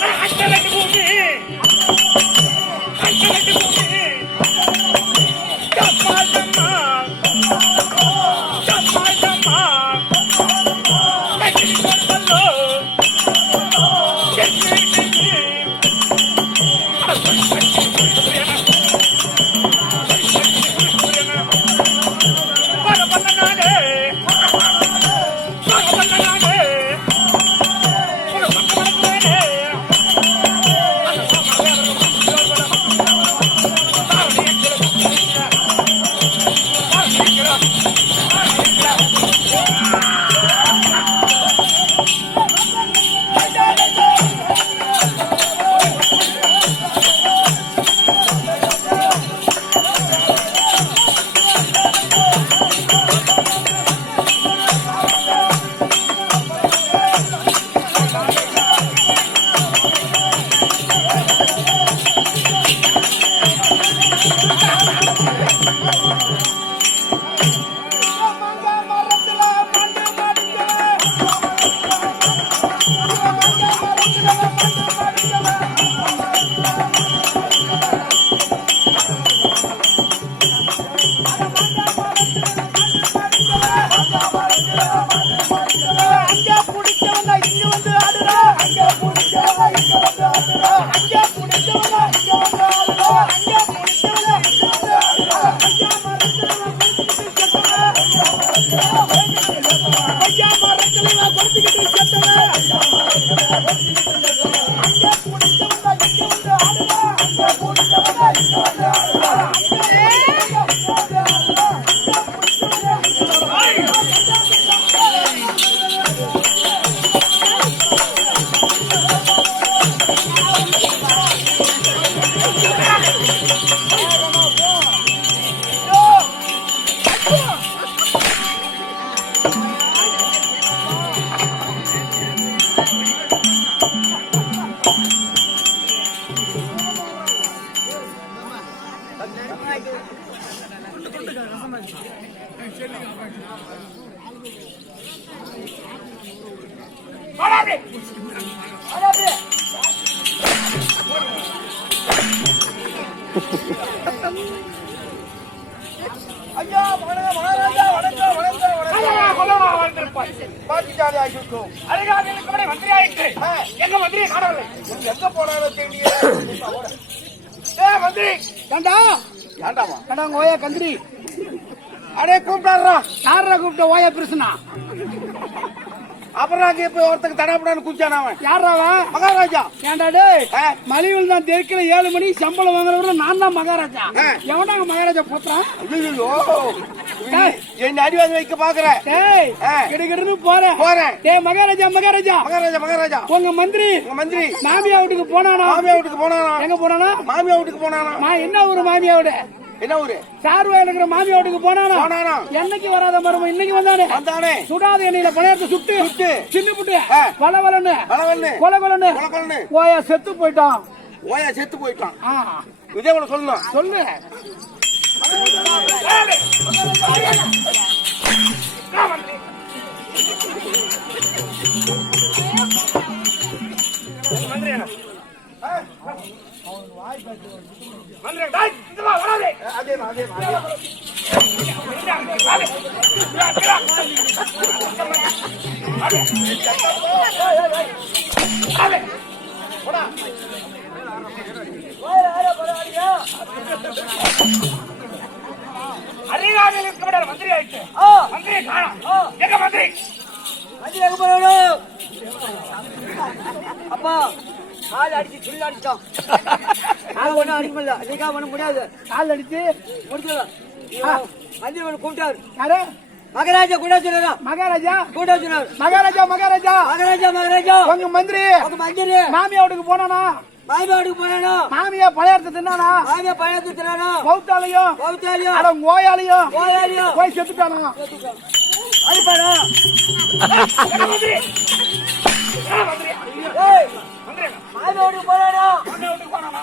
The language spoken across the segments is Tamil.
啊原来是公 கந்திரி. மந்திரி ஏண்டா? ஏண்டாமா ஏண்டா உங்க ஓயா கந்திரி? அடே கூப்பிட்டாரா யாரா கூப்பிட்ட ஓயா பிரச்சனா அப்புறம் அங்க இப்ப ஒருத்தருக்கு தடப்படான்னு குச்சான் அவன். யாராவா மகாராஜா. ஏண்டா டேய். மலிவில் தான் தெற்கில ஏழு மணி சம்பளம் வாங்குறவங்க நான் தான் மகாராஜா. ஆ. எவனாங்க மகாராஜா போட்டான். என்ன அடிவாதி வைக்க பாக்குற. டேய். கிடுகிடுன்னு போறேன். போறேன். டேய் மகாராஜா மகாராஜா. மகாராஜா மகாராஜா. உங்க மந்திரி. உங்க மந்திரி. மாமியா வீட்டுக்கு போனானா? மாமியா வீட்டுக்கு போனானா? எங்க போனானா? மாமியா வீட்டுக்கு போனானா? நான் என்ன ஊரு மாமியா வீடு என்ன ஊரு? சார்வா இருக்கிற மாமியா வீட்டுக்கு போனானா? போனானா? என்னைக்கு வராத மரும இன்னைக்கு வந்தானே? வந்தானே. சுடாத எண்ணெயில பணையத்தை சுட்டு சுட்டு. சின்ன புட்டு ஆ. பல வலன்னு பலவன்னு கொல கொலன்னு ஓயா செத்து போயிட்டான். ஓயா செத்து போயிட்டான். இதே கூட சொல்லணும். சொல்லு. அதே அரிகாதில் இருக்கப்பட மந்திரி ஆயிட்டு மந்திரி காணோம் எங்க மந்திரி அப்பா கால் அடிச்சு சுள்ள அடிச்சிட்டோம். நான் அடிக்க முடியல. நீக்கா பண்ண முடியாது. கால் அடிச்சு முடிச்சல மந்திரி ஒன்று கூப்பிட்டாரு. யாரு? மகராஜா கூட சொன்னாரா மகாராஜா? கூட சொன்னார் மகாராஜா மகாராஜா? மகராஜா மகராஜா. உங்க மந்திரி? உங்க மந்திரி. மாமியா வீட்டுக்கு போனானா? மாமியாடுக்கு போனானோ? மாமியா பழையத்தை தின்னானா? மாமியா பழத்து தினானோ பௌத்தாலையும். பௌத்தாலியோ அட ஓயாலையும். கோயாலியோ போய் செத்துட்டானா? அடிப்பாடா எங்க மந்திரி. ஏய் மந்திரி போனானோ? மந்திரி போனானா?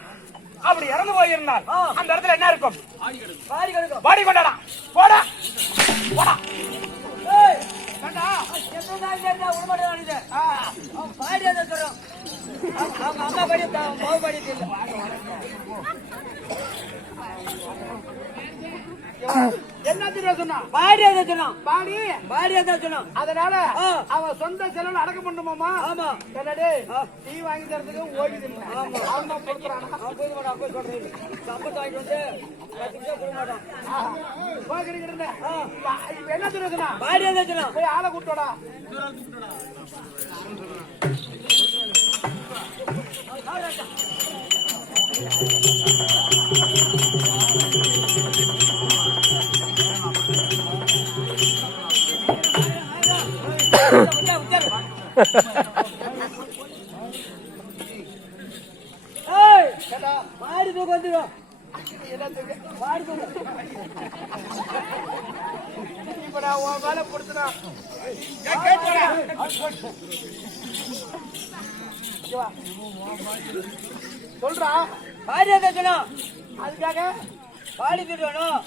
அப்படி இறந்து போயிருந்தால். அந்த இடத்துல என்ன இருக்கும்? பாடி கொண்டாடா. போடா. போடா. அவங்க அம்மா பாடி அவங்க மாவு பாடி தெரியல. என்ன தெரியும் சொன்னா பாடி அதை சொன்னான். பாடி பாடி அதை சொன்னான். அதனால. அவன் சொந்த செலவுல அடக்கம் பண்ணுமாமா ஆமா. என்னடே. டீ வாங்கி தரதுக்கு இல்லை ஆமா. கொடுக்குறானா போய் மாட்டான், அப்போ சொல்றேன். சம்பளத்தை வாங்கிட்டு வந்து கொடுக்க மாட்டான். போய்கிட்டு என்ன தெரியும் சொன்னா பாடி சொன்னான். போய் ஆளை கூட்டோடா. ஏய், கேட்டா வந்துடும். என்னத்துக்கு பாடி இப்ப நான் உன் வேலை கொடுத்துனா சொல்றா பாடி அதுக்காக பாடி தூக்கணும்.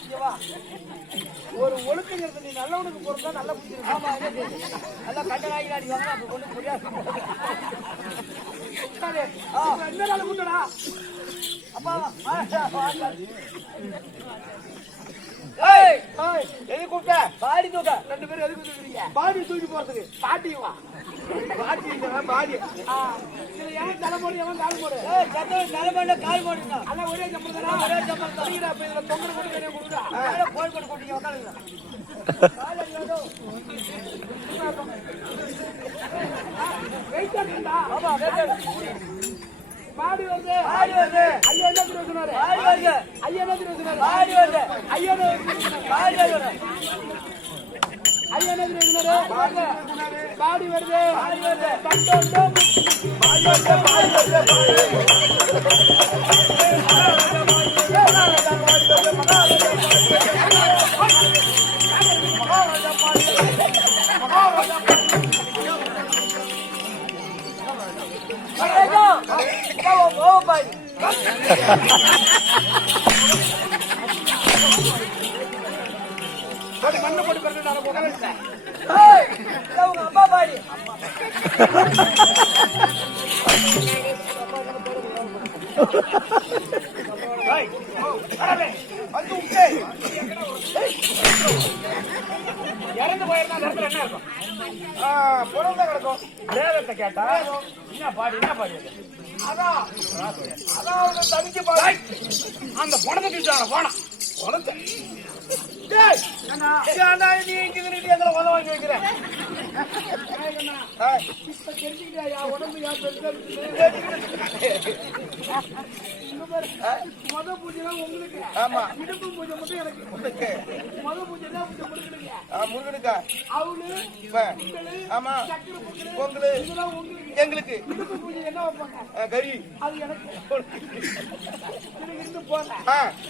ஒரு ஒழுக்கங்கிறது நீ நல்லவனுக்கு பொறுத்தா நல்ல புத்தி கண்டல் ஆகி அடிவாங்க, அப்ப கொண்டு புரியாது. என்ன வேலை கூட்டடா? அப்பா, எதுக்கு கூப்பிட்ட? பாடி தூக்க. ரெண்டு பேரும் எதுக்கு தூக்குறீங்க பாடி தூக்கி போறதுக்கு. பாட்டி வா. பாட்டி பாடி. எவன் தலை போடு எவன் கால் போடு? சத்தம் தலைமையில கால் போடுங்க. அதான் ஒரே சம்பளம் ஒரே சம்பளம் இதுல இப்ப இதுல தொங்கல கொண்டு வெளிய பாடி வருது பாடி வருது. ஐயா என்ன தெரியும் சொன்னாரு பாடி வருது. ஐயா என்ன தெரியும் சொன்னாரு பாடி வருது. ஐயா என்ன பாடி வருது. ஐயா என்ன தெரியும் சொன்னாரு பாடி வருது பாடி வருது. தண்டோம் பாடி வருது பாடி வருது பாடி வருது மகாராஜா, ஓ, ஓ, பாடி. போட்டு மண்ணை போட்டு பிறகு நான் உட்கார வச்சேன் ஏய், இதான் உங்க அம்மா பாடி. ஏய், வரவே. வந்து உட்கே. இறந்து போயிருந்தா அந்த இடத்துல என்ன இருக்கும் பொருள் தான் கிடக்கும் வேதத்தை கேட்டா என்ன பாடி என்ன பாடி அதான் அதான் அவங்க தனிக்கு பாடி ஏய், அந்த பணத்தை தூக்கிட்டாங்க போனா பணத்தை முருகனுக்கா. அவளு, ஆமா. பொங்கலு. எங்களுக்கு. கறி.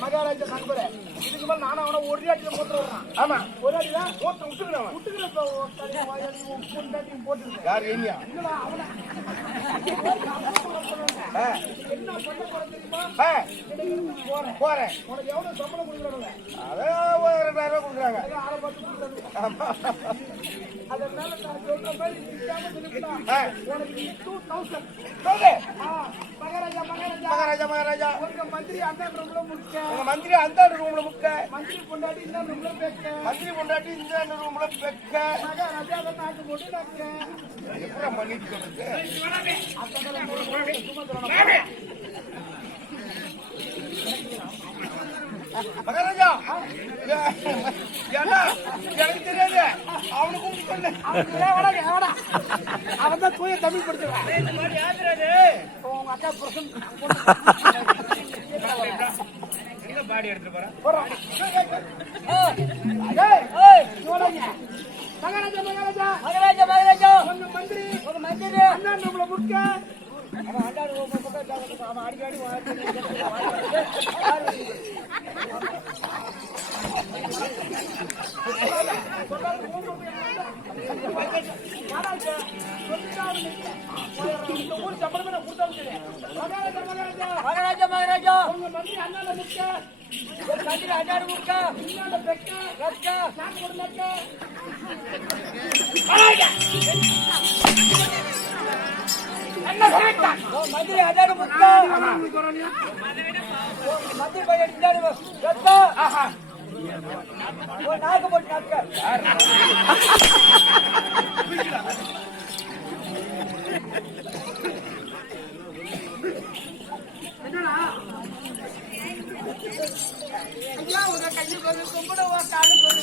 மகாராஜா நண்பரே, இதுக்கு மேல நானும் அவனை ஒரு அடியில போட்டு. ஆமா. ஒரு அடிதான்? போட்டு விட்டுக்கிறவன் விட்டுக்கிற இப்ப உன் தலையை வாயாடி உன் பொண்டாட்டியும் போட்டுருக்க. யார் ஏனியா அவனை. என்ன பண்ண போறேன். போறேன். உனக்கு எவ்வளவு சம்பளம் கொடுக்குறானுங்க? அதான் ரெண்டாயிரம் கொடுக்குறாங்க. அதனால நான் சொல்ற மாதிரி உனக்கு மகாராஜா, மகாராஜா, உங்க மந்திரி அந்த ரூம்ல முடிச்ச உங்க மந்திரி அந்த ரூம்ல முக்க. மந்திரி பொண்டாட்டி இந்த ரூம்ல பேக்க மந்திரி பொண்டாட்டி இந்த ரூம்ல பெக்க மகாராஜா போட்டு எப்படி மன்னிச்சு சொல்றது மகாராஜா! எனக்கு தெரியாது. அவனுக்கும் சொல்லு. அவன் தான் தூய தமிழ் படிச்சிருக்கான் உங்க அக்கா பிரசன் எங்க பாடி எடுத்துட்டு போற? போறான் ஏய், ஏய், இவனாங்க. மகாராஜா மகாராஜா. மகாராஜா, மகாராஜா, உங்க மந்திரி. உங்க மந்திரி. அண்ணன் ரூம்ல முக்க அவன் அண்டாடு ஒரு பக்கம் தாக்கத்துக்கு அவன் அடிக்கடி என்ன சொல்லிட்டான் உன் மந்திரி அண்டாடு முக்கா உன் மந்திரி பையன் நாக்கு போட்டு நாக்க ஐயா, உங்க கையுக்கு ஒரு கும்பிடு, உன் ஒரு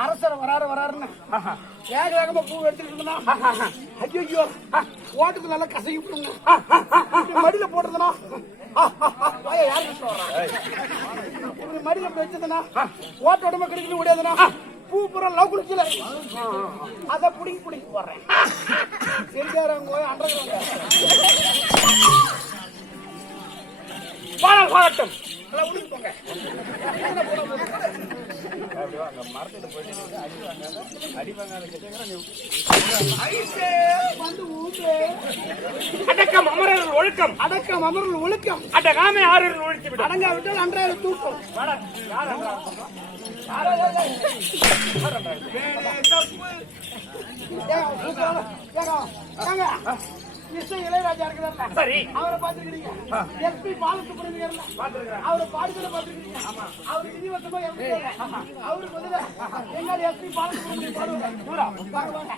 அரசர் வராரு வராருன்னு. ஆஹா. வேக வேகமா பூ எடுத்துட்டு இருந்தா ஐயோ ஓட்டுக்கு நல்லா கசங்கி போடுங்க. மடியில போட்டுருந்தனா யாரு மடியில வச்சதுனா ஓட்டு உடம்பு கிடைக்கணும் முடியாதுனா பூ பூரா லவ் குளிச்சல அத புடிங்கி புடிங்கி போடுறேன். செஞ்சாரங்க போய் அன்றகிறாங்க போனால் போகட்டும் நல்லா உடுக்கு போங்க. அப்படி வா, அங்க மரத்துக்கிட்ட போயிட்டு அடி அடக்கம் அமரர்கள் ஒழுக்கம் அடக்கம் அமர்வு ஒழுக்கம் அடகாமை ஆறுகள் ஒழித்து விடும் அடங்கா விட்டால் அன்றாயிரம் தூக்கம் யார் இசை இளையராஜா இருக்கிறார்ல, சரி அவரை பார்த்திருக்கிறீங்க. எஸ்பி பாலசுப்ரமணியர்ல, அவரை பாடுகிறத பார்த்திருக்கிறீங்க. அவர் விதிவசமா. அவருக்கு பதிலா எங்கால எஸ்பி பாலசுப்ரமணியம் பாடுவார். வாங்க, வாங்க.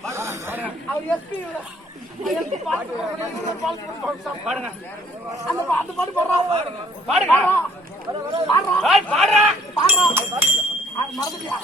அவர் S P. S P Balasubrahmanyam Balasubrahmanyam. பாடுங்க அந்த அந்த பாட்டு பாடுறா. பாடுங்க பாடுறா. பாடுறா பாடுறா. ஆ, மறந்துட்டியா?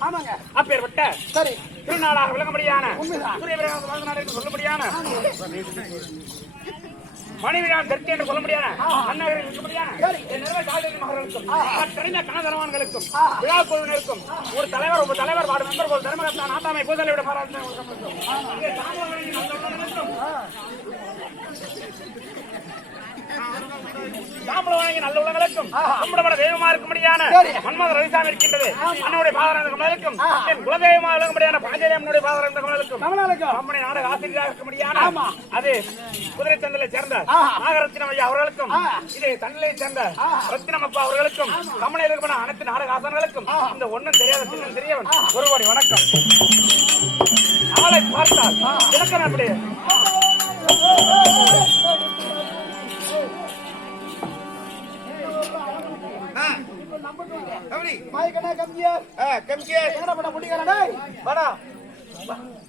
ஆமாங்க. அப்பேற்பட்ட சரி. திருநாளாக விளங்கும்படியான சொல்லும்படியான மனைவியான் தெற்கு என்று என் நிறுவன காதலி மகர்களுக்கும் மற்றறிந்த கனதரவான்களுக்கும் விழா குழுவினருக்கும் ஒரு தலைவர் ஒரு தலைவர் வார்டு மெம்பர் ஒரு தலைமகத்தான் நாட்டாமை பூதலை விட பாராட்டு தாம்பலம் வழங்கி நல்ல உள்ளங்களுக்கும் கும்பிடப்பட தெய்வமா இருக்கும்படியான மன்மத ரவிசாமி இருக்கின்றது. அன்னுடைய பாதரந்த கமலுக்கும் என் குலதெய்வமா விளங்கும்படியான பாஞ்சலி அம்மனுடைய பாதரந்த கமலுக்கும் கம்பெனி நாடக ஆசிரியராக இருக்கும்படியான அது குதிரை சேர்ந்த நாகரத்தினம் ஐயா அவர்களுக்கும் இது தண்டலை சேர்ந்த ரத்தினம் அப்பா அவர்களுக்கும் கமலை இருக்கப்பட அனைத்து நாடக ஆசனங்களுக்கும் இந்த ஒண்ணும் தெரியாத சின்ன தெரியவன் ஒருபடி வணக்கம். அவளை பார்த்தால் இலக்கணம் எப்படி மாயக்கண்ணா கம்மியா ஆ, கம்கே எங்கடா போட்டா முடிக்கிறா டேய். வாடா.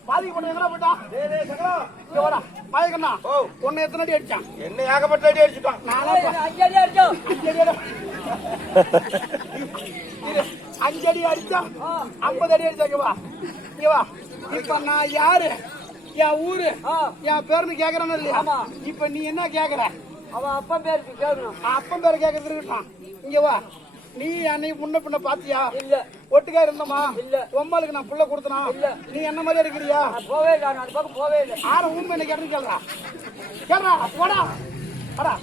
பாதிக்கு போட்டு எங்கடா போட்டா டேய் டேய் சகலம் இங்க வாடா. மாயக்கண்ணா ஓ. உன்னை எத்தனை அடி அடிச்சான்? என்ன ஏகப்பட்ட அடி அடிச்சுட்டான். நானா அஞ்சு அடி அடிச்சோம். அஞ்சு அடி அஞ்சு அடி அடிச்சா ஐம்பது அடி அடிச்சா இங்க வா. இங்க வா. இப்ப நான் யாரு? என் ஊரு? ஆ. என் பேருன்னு கேக்குறேன்னு இல்லையா? ஆமா. இப்ப நீ என்ன கேக்குற? அவன் அப்பா பேருக்கு கேட்கணும் அப்பன் பேரை கேக்குறது இருக்கட்டும் இங்க வா. நீ அன்னைக்கு முன்ன பின்ன பாத்தியா? இல்ல. ஒட்டுக்கா இருந்தோமா இல்ல. உம்மாளுக்கு நான் புள்ள கொடுத்தனா? இல்ல. நீ என்ன மாதிரி இருக்கிறியா? போவே இல்லை நான் அந்த பக்கம் போவே இல்லை. ஆற உண்மை என்ன கேட்டு கேள்றா கேள்றா போடா. போடா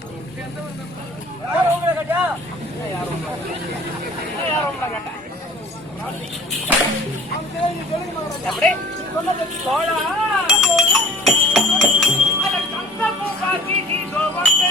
யார் உங்களை நீ சொல்லுங்க மகனே. எப்படி நீ சொன்னது தோழா அட கந்தமு காட்டி நீ தோவந்தே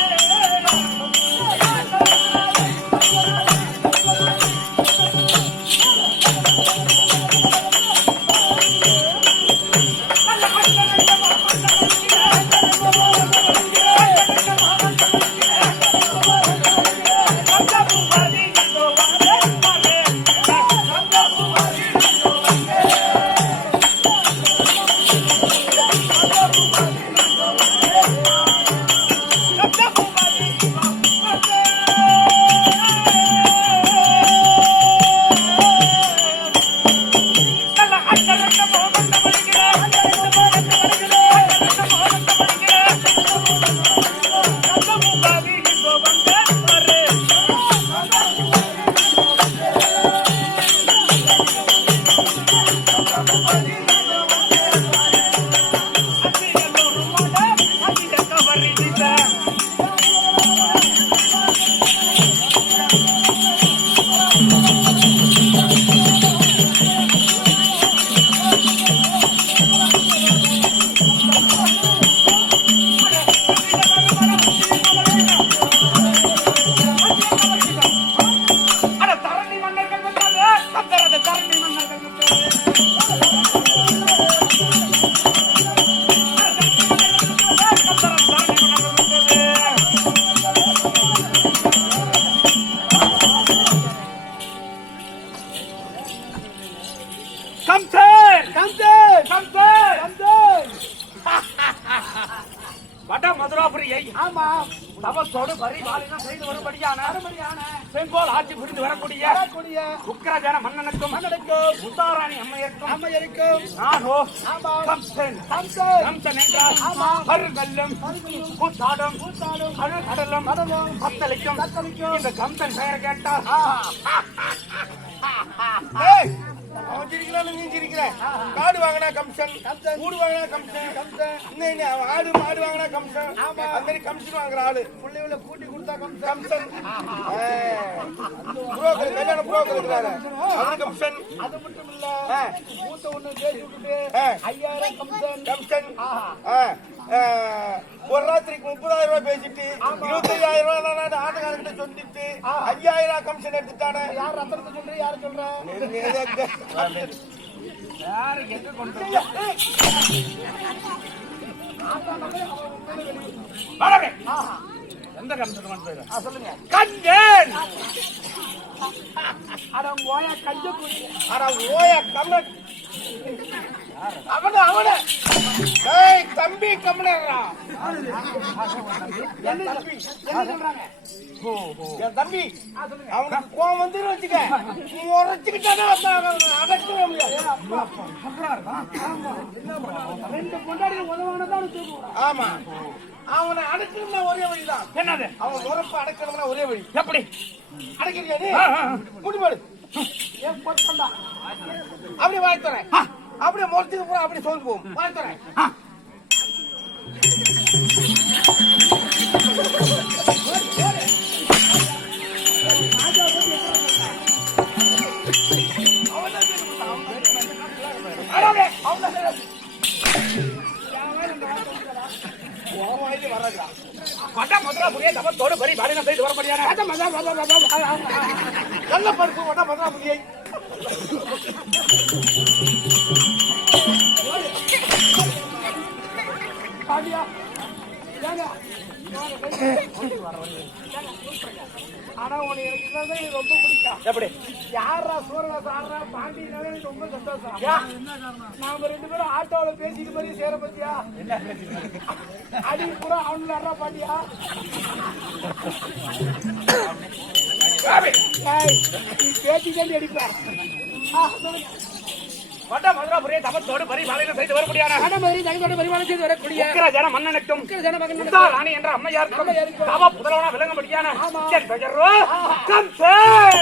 கம்சன் கம்சன் கம்சன் கம்சன் வட மதுராபுரியை ஆமா. தவத்தோடு பரிபாலனம் செய்து வரும்படியான செங்கோல் ஆட்சி புரிந்து வரக்கூடிய உக்கிரஜன மன்னனுக்கும் மன்னனுக்கும் உத்தாராணி அம்மையருக்கும் அம்மையருக்கும் நானோ ஆமா. கம்சன் கம்சன். என்றால் ஆமா. பருங்கல்லும் கூத்தாடும் கூத்தாடும். கடலும் தத்தளிக்கும் இந்த கம்சன் பெயரை கேட்டால் ஏய் அவன் சிரிக்கிறான் நீ சிரிக்கிற காடு வாங்கினா கம்சன் கூடு வாங்கினா கம்சன் இன்னும் ஆடு மாடு வாங்கினா கம்சன் ஆமா அது மாதிரி கம்சன் வாங்குற ஆளு. பிள்ளைகளை கூட்டி கொடுத்தா கம்சன் புரோக்கர் கல்யாண புரோக்கர் இருக்கிறாரு. அவரு கம்சன் அது மட்டும் இல்ல. மூத்த ஒண்ணு பேசி விட்டுட்டு. ஐயாயிரம் ஆ, ஆ, ஒரு ராத்திரிக்கு முப்பதாயிரம் ரூபாய் பேசிட்டு இருபத்தையாயிரம் ரூபாய் நான் ஆட்டக்காரர்கிட்ட சொல்லிட்டு ஐயாயிரம் கம்சன் எடுத்துட்டானே. யார் ரத்தனத்தை சொல்ற யாரு சொல்ற? யாரு எங்க கொண்டு எந்த வந்து சொல்லுங்க. கஞ்சன்! அட ஓயா கஞ்ச ஆனா ஓயா கம்மன். அவன அவன. ஏய் தம்பி கம்மனரா என்ன தம்பி? என்ன சொல்றாங்க? என் தம்பி அவனுக்கு கோவம் வந்து வச்சுக்க. நீ உரைச்சுக்கிட்டானே அடக்கவே முடியாது. ரெண்டு பொண்டாடி உதவானதான் தூக்குவான் ஆமா. அவனை அடக்கணும்னா ஒரே வழிதான். என்னது? அவன் உரப்ப அடக்கணும்னா ஒரே வழி. எப்படி? அடக்கிறியா நீ? ஆ, ஆ, ஆ. குடிபாடு ஏன் பொட்டண்டா அப்படியே வாய் தரேன் அப்படியே முறைச்சுக்கு பூரா அப்படியே சோர்ந்து போகும் வாய் தரேன் அடவே உன் வாயிலே வராதுடா வட மதுராபுரியை தவத்தோடு பரிபாலனம் செய்து வரப்படியான நல்ல பருப்பு வட்டா பண்றா முடியை பாண்டியா ஆனா உனக்கு இது ரொம்ப பிடிக்கும். எப்படி? யாரா சூரதாஸ் ஆடுறா பாண்டியனாலே எனக்கு ரொம்ப சந்தோஷம் நாம ரெண்டு பேரும் ஆட்டோல பேசிட்டு மாதிரி சேர பத்தியா? அடி கூட அவனுல ஆடுறா பாண்டியா வட மதுராபுரியை தபத்தோடு பரி வலையில செய்து வர முடியாது கட மாதிரி தங்கத்தோட பரிமாணம் செய்து வரக்கூடிய உக்கிர ஜன மன்னனுக்கும் ஜனமகன் உத்தா ராணி என்ற அம்மையாருக்கும் தவ புதல்வனா விளங்கும்படியான பெயரோ கம்சன்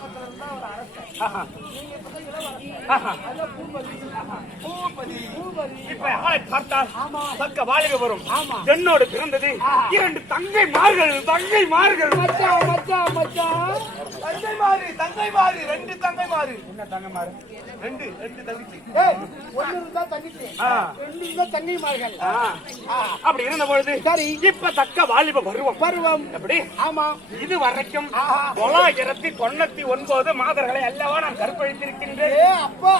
இப்ப ஆளை பார்த்தால் தக்க வாலிப வரும். என்னோடு பிறந்தது இரண்டு தங்கை மார்கள் தங்கை மார்கள். மச்சான் மச்சான் மச்சான் தங்கை மாறு தங்கை மாறு ரெண்டு தங்கை மாறு. என்ன தங்க மாறு? ரெண்டு ரெண்டு தங்கச்சி. ஒண்ணு இருந்தா ஆ. ரெண்டு இருந்தா தண்ணி மார்கள். அப்படி இருந்த பொழுது சரி. இப்ப தக்க வாலிப பருவம். பருவம். எப்படி? ஆமா. இது வரைக்கும் தொள்ளாயிரத்தி தொண்ணூத்தி ஒன்பது மாதர்களை அல்லவா நான் கற்பழித்திருக்கின்றேன். ஏ அப்பா!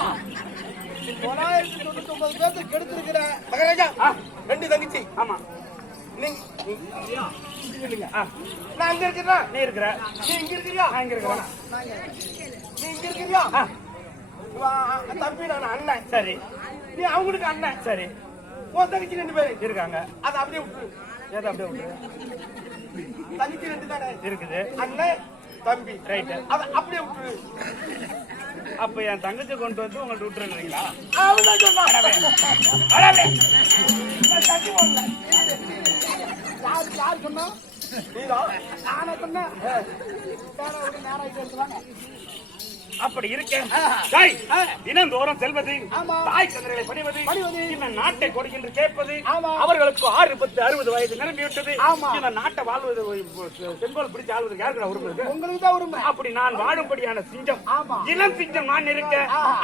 தொள்ளாயிரத்தி தொண்ணூத்தி ஒன்பது பேர்த்து கெடுத்திருக்கிற மகாராஜா ரெண்டு தங்கச்சி. ஆமா. நீங்க நான் அங்க இருக்கிறேன்? நீ இருக்கிற. நீ இங்க இருக்கிறியா? நான் இங்க இருக்கிறேன். நீ இங்க இருக்கிறியா? தம்பி நான் அண்ணன். சரி. நீ அவங்களுக்கு அண்ணன். சரி. உன் தங்கச்சி ரெண்டு பேரு. இருக்காங்க. அதை அப்படியே விட்டுரு. ஏதோ அப்படியே விட்டுரு. தங்கச்சி ரெண்டு தானே? இருக்குது. அண்ணன் தம்பி. ரைட்டு அதை அப்படியே விட்டுரு. அப்ப என் தங்கச்சி கொண்டு வந்து உங்கள்ட்ட யாரு யார் சொன்னா? நானே சொன்னேன். நேரம் அப்படி இருக்கேன். தாய் தினந்தோறும் செல்வது ஆமா. தாய் சந்திரனை பணிவது. இந்த நாட்டை கொடுக்கின்ற கேட்பது. அவர்களுக்கு ஆறு பத்து அறுபது வயது நிரம்பி விட்டது ஆமா. இந்த நாட்டை வாழ்வது செங்கோல் பிடிச்சு ஆள்வது யாருக்கு உரிமை இருக்கு? உங்களுக்கு தான் உரிமை. அப்படி நான் வாழும்படியான சிங்கம். இளம் சிங்கம் நான் இருக்க.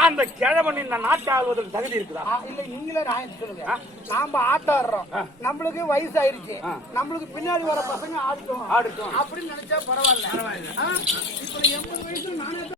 அந்த கிழவன் இந்த நாட்டை ஆள்வதற்கு தகுதி இருக்குதா? இல்ல நீங்களே நான் சொல்லுங்க. நாம ஆட்டம் ஆடுறோம் நம்மளுக்கு வயசு ஆயிருச்சு நம்மளுக்கு பின்னாடி வர பசங்க ஆடட்டும் ஆடட்டும். அப்படின்னு நினைச்சா பரவாயில்ல. ஆ, இப்ப எண்பது வயசுல நானே